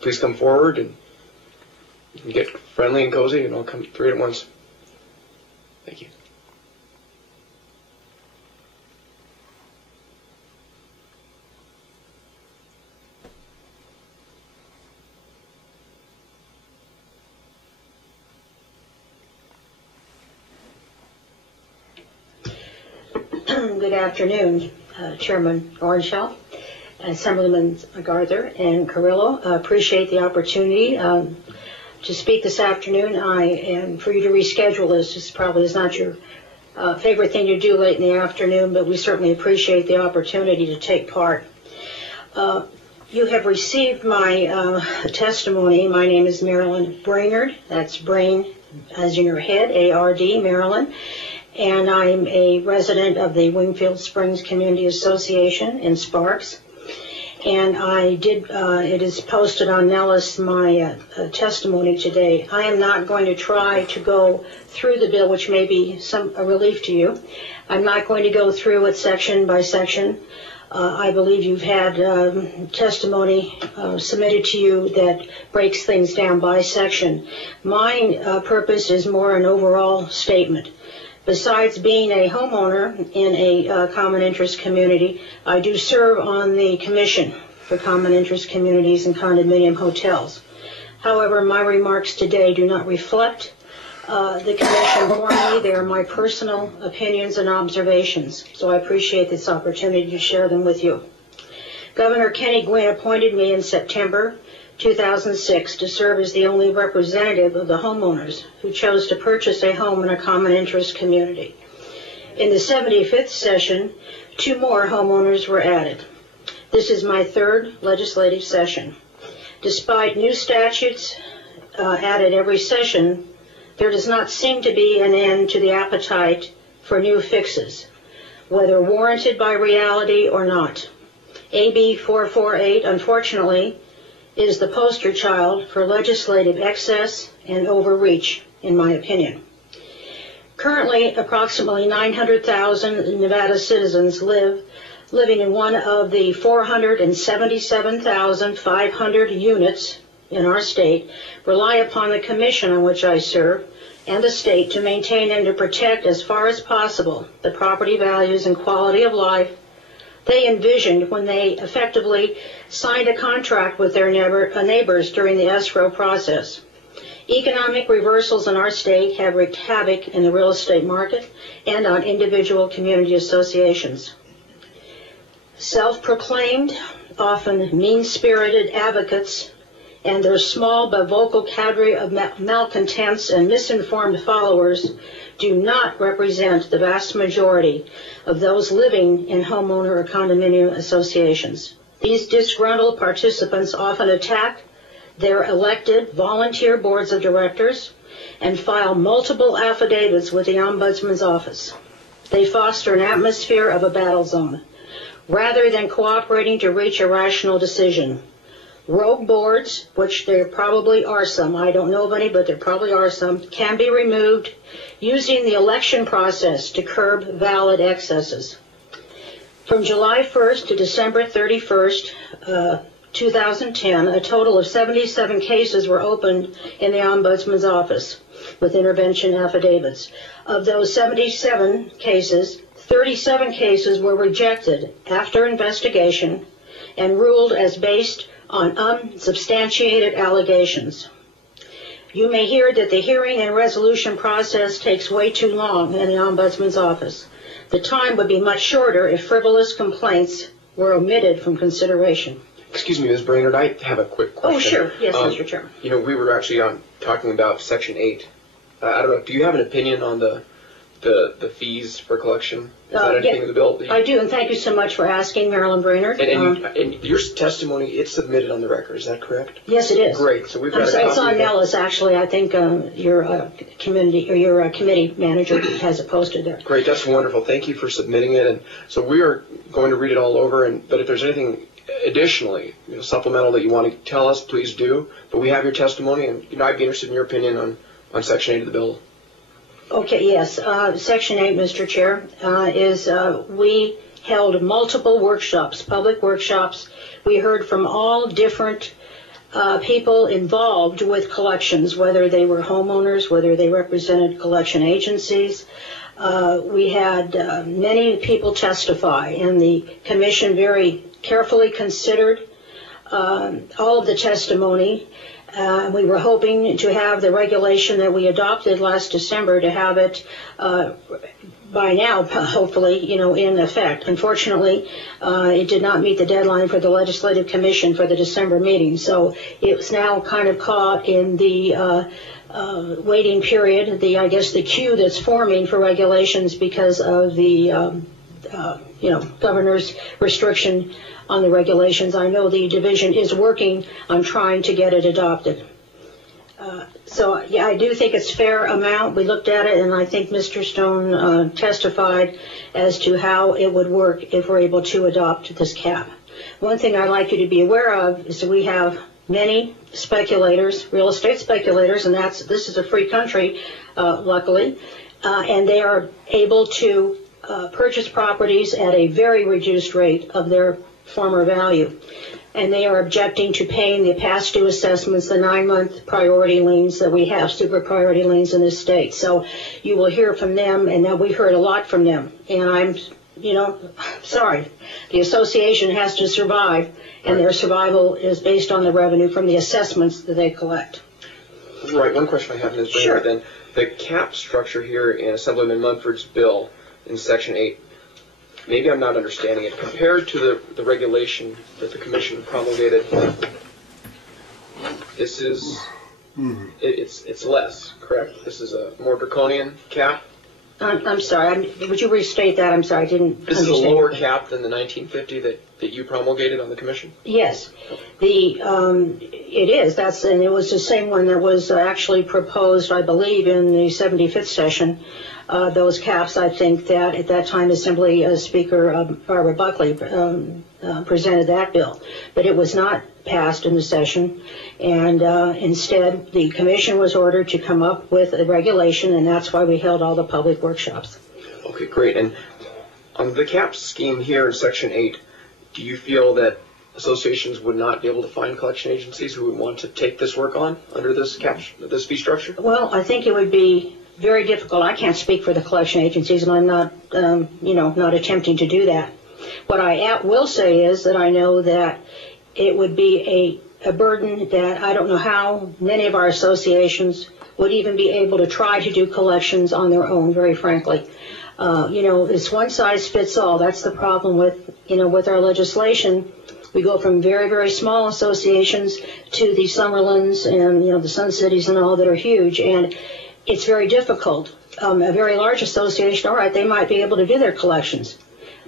please come forward and get friendly and cozy, and I'll come through it at once. Thank you. Good afternoon, Chairman Orangel, Assemblyman Garther, and Carrillo. Appreciate the opportunity to speak this afternoon. And for you to reschedule this probably is not your favorite thing to do late in the afternoon, but we certainly appreciate the opportunity to take part. You have received my testimony. My name is Marilyn Brainerd. That's Brain as in your head, A-R-D, Marilyn. And I'm a resident of the Wingfield Springs Community Association in Sparks. And I did, it is posted on Nellis, my testimony today. I am not going to try to go through the bill, which may be a relief to you. I'm not going to go through it section by section. I believe you've had testimony submitted to you that breaks things down by section. My purpose is more an overall statement. Besides being a homeowner in a common interest community, I do serve on the Commission for Common Interest Communities and Condominium Hotels. However, my remarks today do not reflect the Commission for me. They are my personal opinions and observations, so I appreciate this opportunity to share them with you. Governor Kenny Gwinn appointed me in September 2006 to serve as the only representative of the homeowners who chose to purchase a home in a common interest community. In the 75th session, 2 more homeowners were added. This is my 3rd legislative session. Despite new statutes added every session, there does not seem to be an end to the appetite for new fixes, whether warranted by reality or not. AB 448, unfortunately, is the poster child for legislative excess and overreach, in my opinion. Currently, approximately 900,000 Nevada citizens living in one of the 477,500 units in our state rely upon the commission on which I serve and the state to maintain and to protect as far as possible the property values and quality of life they envisioned when they effectively signed a contract with their neighbors during the escrow process. Economic reversals in our state have wreaked havoc in the real estate market and on individual community associations. Self-proclaimed, often mean-spirited advocates and their small but vocal cadre of malcontents and misinformed followers do not represent the vast majority of those living in homeowner or condominium associations. These disgruntled participants often attack their elected volunteer boards of directors and file multiple affidavits with the Ombudsman's office. They foster an atmosphere of a battle zone rather than cooperating to reach a rational decision. Rogue boards, which there probably are some, I don't know of any, but there probably are some, can be removed using the election process to curb valid excesses. From July 1st to December 31st, 2010, a total of 77 cases were opened in the Ombudsman's office with intervention affidavits. Of those 77 cases, 37 cases were rejected after investigation and ruled as based on unsubstantiated allegations. You may hear that the hearing and resolution process takes way too long in the Ombudsman's office. The time would be much shorter if frivolous complaints were omitted from consideration. Excuse me, Ms. Brainerd, I have a quick question. Oh, sure. Yes, Mr. Chairman. You know, we were actually talking about Section 8. I don't know, do you have an opinion on the fees for collection? Is that anything in the bill? I do, and thank you so much for asking, Marilyn Brainerd. And your testimony, it's submitted on the record, is that correct? Yes, it is. Great. So we've got a copy. It's on Nellis, actually. I think your committee manager has it posted there. Great, that's wonderful. Thank you for submitting it. And so we are going to read it all over. But if there's anything additionally, supplemental that you want to tell us, please do. But we have your testimony, and I'd be interested in your opinion on Section 8 of the bill. Okay, yes. Section 8, Mr. Chair, is we held multiple workshops, public workshops. We heard from all different people involved with collections, whether they were homeowners, whether they represented collection agencies. We had many people testify, and the commission very carefully considered all of the testimony. We were hoping to have the regulation that we adopted last December to have it by now, hopefully, in effect. Unfortunately, it did not meet the deadline for the Legislative Commission for the December meeting, so it's now kind of caught in the waiting period, I guess the queue that's forming for regulations because of the governor's restriction on the regulations. I know the division is working on trying to get it adopted. So yeah, I do think it's fair amount. We looked at it, and I think Mr. Stone testified as to how it would work if we're able to adopt this cap. One thing I'd like you to be aware of is that we have many speculators, real estate speculators, and this is a free country, luckily, and they are able to purchase properties at a very reduced rate of their former value. And they are objecting to paying the past due assessments, the 9-month priority liens that we have, super priority liens in this state. So you will hear from them, and now we heard a lot from them. And I'm, sorry. The association has to survive, and their survival is based on the revenue from the assessments that they collect. Right. One question I have is, sure. Then the cap structure here in Assemblyman Munford's bill in Section 8. Maybe I'm not understanding it. Compared to the regulation that the commission promulgated, this is it's less, correct? This is a more draconian cap. I'm sorry. Would you restate that? I'm sorry. I didn't. This understand. is a lower cap than the 1950 that you promulgated on the commission. Yes, it is. And it was the same one that was actually proposed, I believe, in the 75th session. Those caps, I think that at that time Assembly Speaker Barbara Buckley presented that bill, but it was not passed in the session, and instead the commission was ordered to come up with a regulation, and that's why we held all the public workshops. Okay, great. And on the cap scheme here in Section 8, do you feel that associations would not be able to find collection agencies who would want to take this work on under this fee structure? Well, I think it would be very difficult. I can't speak for the collection agencies, and I'm not, not attempting to do that. What I will say is that I know that it would be a burden that I don't know how many of our associations would even be able to try to do collections on their own, very frankly. It's one size fits all. That's the problem with our legislation. We go from very, very small associations to the Summerlands and, the Sun Cities and all that are huge, and it's very difficult. A very large association, all right, they might be able to do their collections.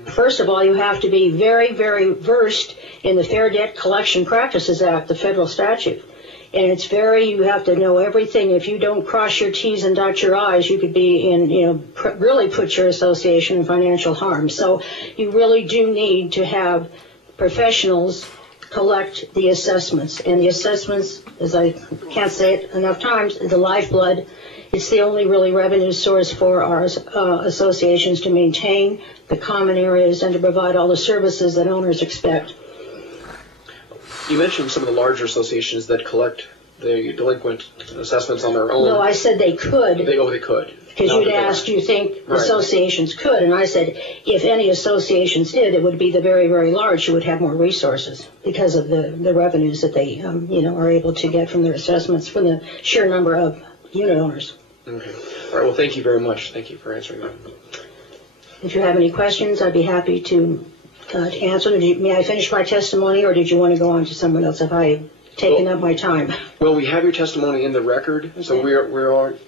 First of all, you have to be very, very versed in the Fair Debt Collection Practices Act, the federal statute. And you have to know everything. If you don't cross your T's and dot your I's, you could be really put your association in financial harm. So you really do need to have professionals collect the assessments. And the assessments, as I can't say it enough times, the lifeblood. It's the only really revenue source for our associations to maintain the common areas and to provide all the services that owners expect. You mentioned some of the larger associations that collect the delinquent assessments on their own. No, I said they could. They could. Because you'd asked, do you think associations could? And I said, if any associations did, it would be the very, very large who would have more resources because of the revenues that they, are able to get from their assessments from the sheer number of unit owners. Okay. All right. Well, thank you very much. Thank you for answering that. If you have any questions, I'd be happy to answer. May I finish my testimony, or did you want to go on to someone else? Have I taken up my time? Well, we have your testimony in the record, so we're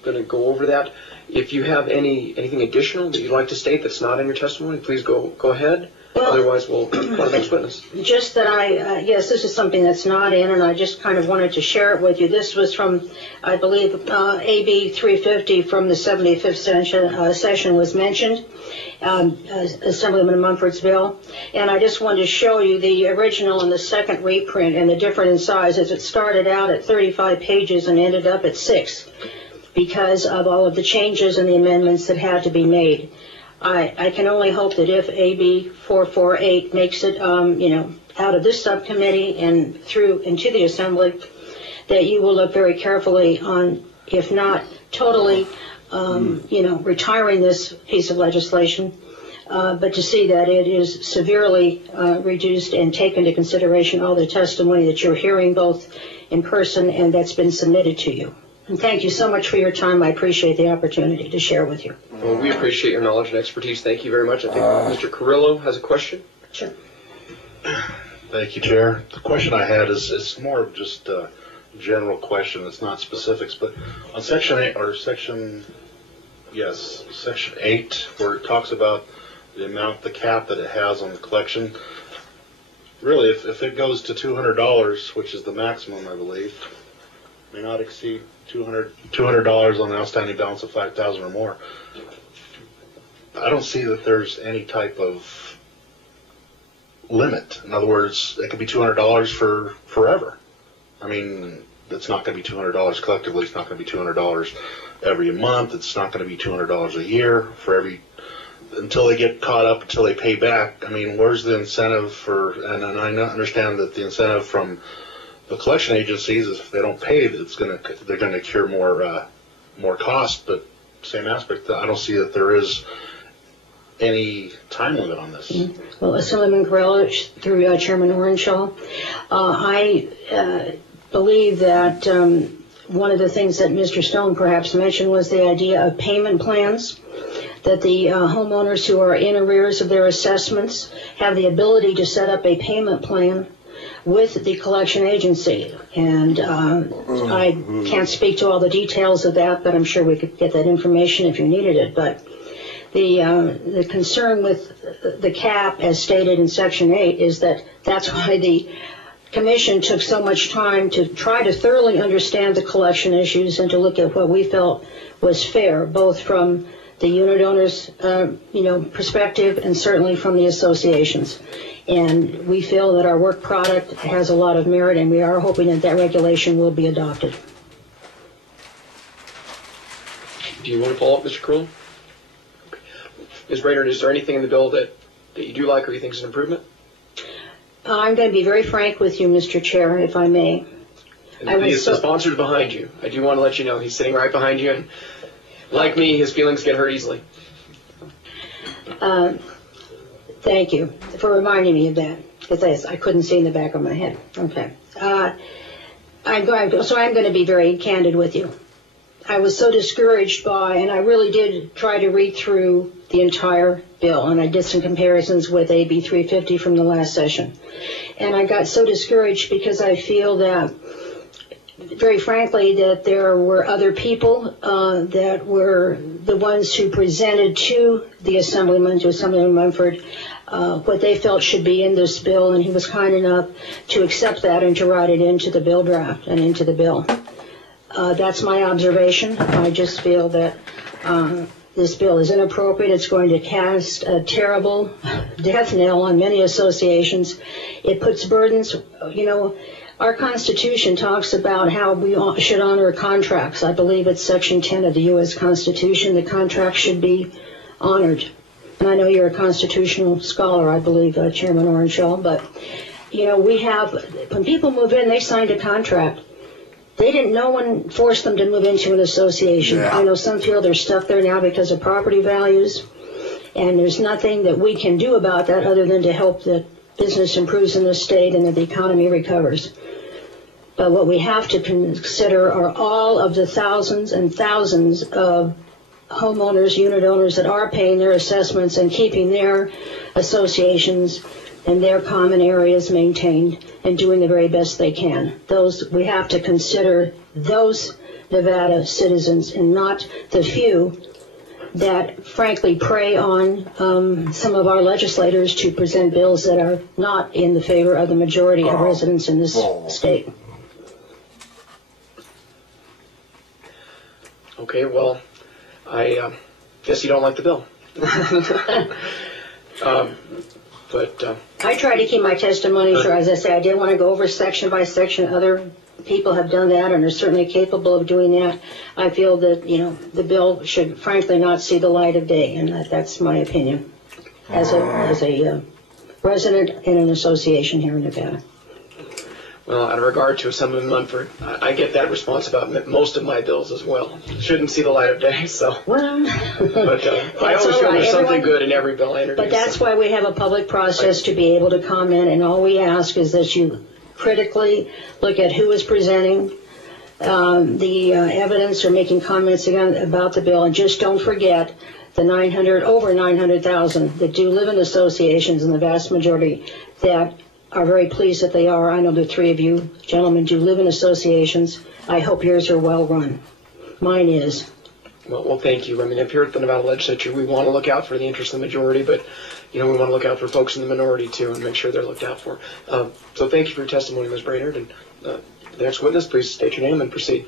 going to go over that. If you have anything additional that you'd like to state that's not in your testimony, please go ahead. Well, otherwise, we'll go to the next witness. Just that yes, this is something that's not in, and I just kind of wanted to share it with you. This was from, I believe, AB 350 from the 75th session was mentioned, Assemblyman Munford's bill. And I just wanted to show you the original and the second reprint and the difference in sizes. It started out at 35 pages and ended up at 6 because of all of the changes and the amendments that had to be made. I can only hope that if AB 448 makes it, out of this subcommittee and through into the Assembly, that you will look very carefully on, if not totally, retiring this piece of legislation, but to see that it is severely reduced and take into consideration all the testimony that you're hearing both in person and that's been submitted to you. And thank you so much for your time. I appreciate the opportunity to share with you. Well, we appreciate your knowledge and expertise. Thank you very much. I think Mr. Carrillo has a question. Sure. Thank you, Chair. The question I had is more of just a general question. It's not specifics, but on Section 8, or Section 8, where it talks about the amount, the cap that it has on the collection, really, if it goes to $200, which is the maximum, I believe, may not exceed $200 on an outstanding balance of $5,000 or more. I don't see that there's any type of limit. In other words, it could be $200 for forever. I mean, it's not going to be $200 collectively. It's not going to be $200 every month. It's not going to be $200 a year for every, until they get caught up, until they pay back. I mean, where's the incentive for, and I understand that the incentive from the collection agencies is if they don't pay, they're going to incur more cost, but same aspect, I don't see that there is any time limit on this. Well, Assemblyman Carrillo, through Chairman Orenshaw, I believe that one of the things that Mr. Stone perhaps mentioned was the idea of payment plans, that the homeowners who are in arrears of their assessments have the ability to set up a payment plan with the collection agency. And I can't speak to all the details of that, but I'm sure we could get that information if you needed it. But the concern with the cap, as stated in Section 8, is that that's why the Commission took so much time to try to thoroughly understand the collection issues and to look at what we felt was fair, both from the unit owners' perspective and certainly from the associations. And we feel that our work product has a lot of merit, and we are hoping that that regulation will be adopted. Do you want to follow up, Mr. Carrillo? Ms. Brainerd, is there anything in the bill that you do like or you think is an improvement? I'm going to be very frank with you, Mr. Chair, if I may. The sponsor's behind you. I do want to let you know he's sitting right behind you, and like me, his feelings get hurt easily. Thank you for reminding me of that, because I couldn't see in the back of my head. Okay. I'm going to be very candid with you. I was so discouraged by, and I really did try to read through the entire bill, and I did some comparisons with AB 350 from the last session. And I got so discouraged because I feel that, very frankly, that there were other people that were the ones who presented to the Assemblyman, to Assemblyman Mumford, what they felt should be in this bill, and he was kind enough to accept that and to write it into the bill draft and into the bill. That's my observation. I just feel that this bill is inappropriate. It's going to cast a terrible death knell on many associations. It puts burdens, our Constitution talks about how we should honor contracts. I believe it's Section 10 of the U.S. Constitution. The contract should be honored. And I know you're a constitutional scholar, I believe, Chairman Orenshaw, but, when people move in, they signed a contract. No one forced them to move into an association. Yeah. I know some feel they're stuck there now because of property values, and there's nothing that we can do about that other than to help that business improves in the state and that the economy recovers. But what we have to consider are all of the thousands and thousands of homeowners, unit owners that are paying their assessments and keeping their associations and their common areas maintained and doing the very best they can. We have to consider those Nevada citizens and not the few that frankly prey on some of our legislators to present bills that are not in the favor of the majority of residents in this state. Okay, well, I guess you don't like the bill. I try to keep my testimony short. As I say, I didn't want to go over section by section. Other people have done that and are certainly capable of doing that. I feel that, the bill should frankly not see the light of day, and that's my opinion as a resident in an association here in Nevada. Well, in regard to Assemblyman Munford, I get that response about most of my bills as well. Shouldn't see the light of day, so. Well, But I always feel there's something good in every bill I introduce. But that's why we have a public process to be able to comment, and all we ask is that you critically look at who is presenting the evidence or making comments again about the bill, and just don't forget the over 900,000 that do live in associations, and the vast majority that are very pleased that they are. I know the three of you gentlemen do live in associations. I hope yours are well run. Mine is. Well, thank you. I mean, up here at the Nevada Legislature, we want to look out for the interests of the majority, but, we want to look out for folks in the minority, too, and make sure they're looked out for. So thank you for your testimony, Ms. Brainerd. And the next witness, please state your name and proceed.